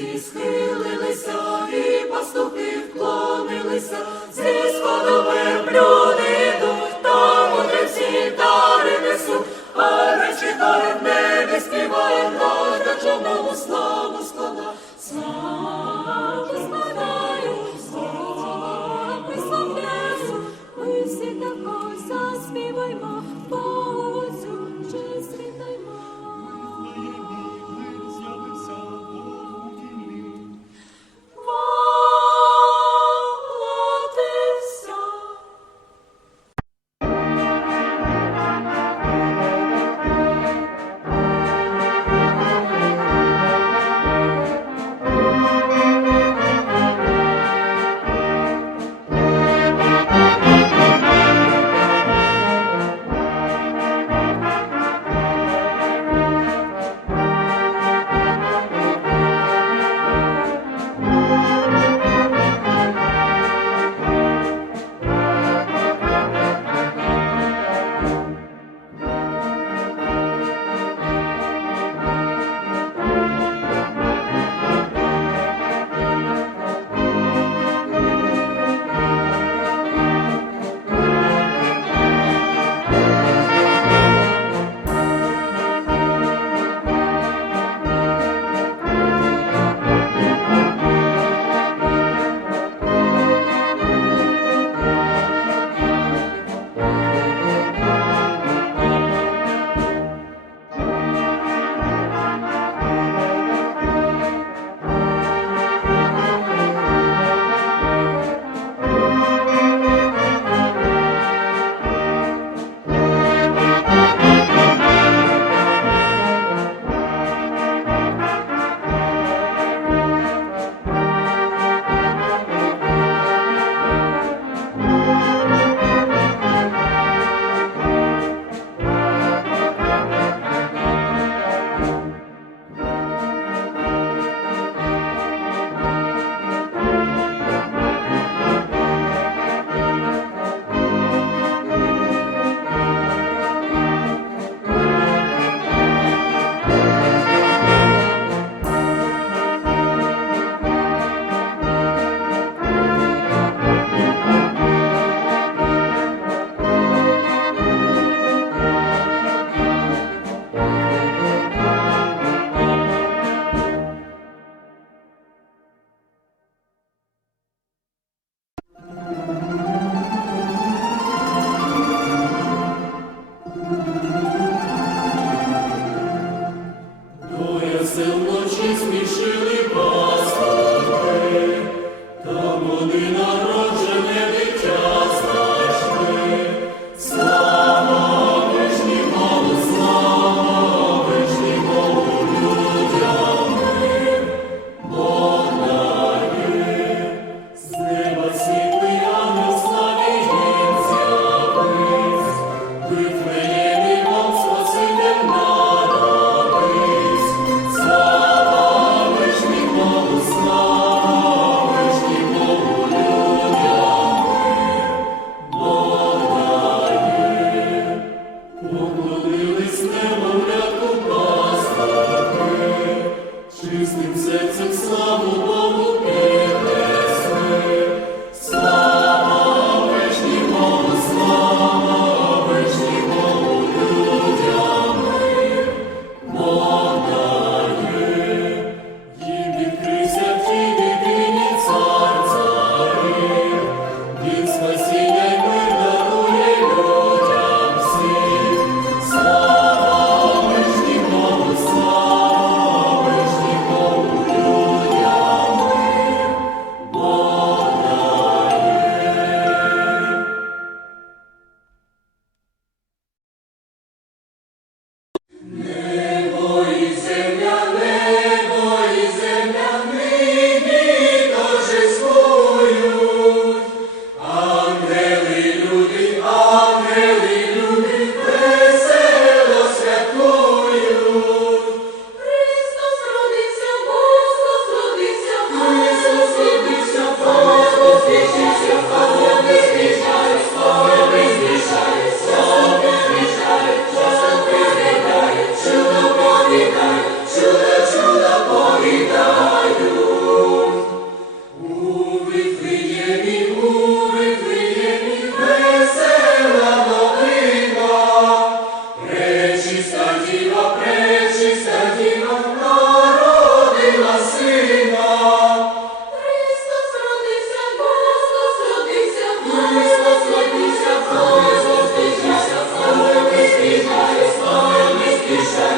Пошані всі It's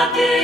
Father.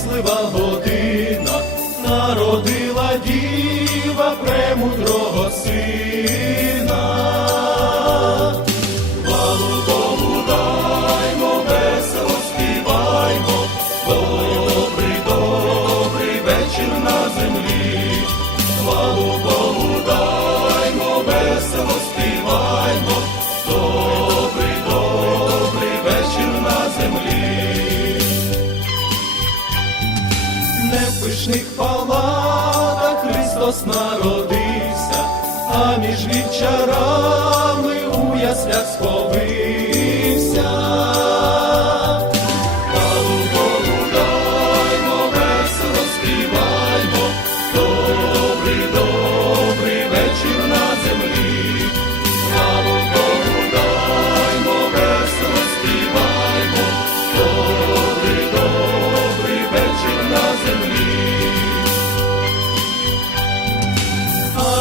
Щаслива година, Христос народився, а між вівчарами у яслях сховився.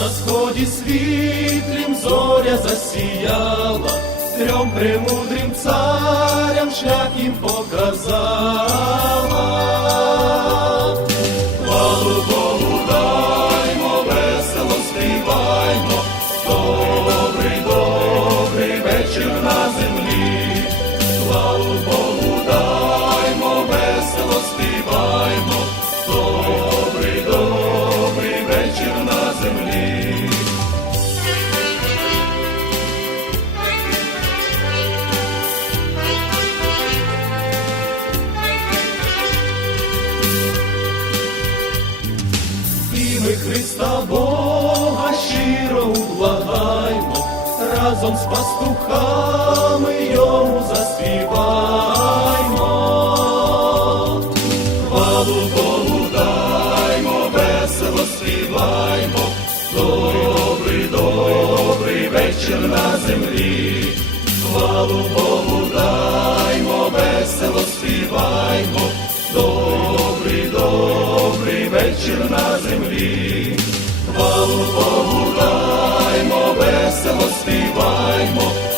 На сході світлім зоря засіяла, трьом премудрим царям шлях їм показала. Пастухами йому заспіваймо. Хвалу Богу даймо, весело співаймо, добрий, добрий вечір на землі. Хвалу Богу даймо, весело співаймо, добрий, добрий вечір на землі. Хвалу Богу весело співаймо.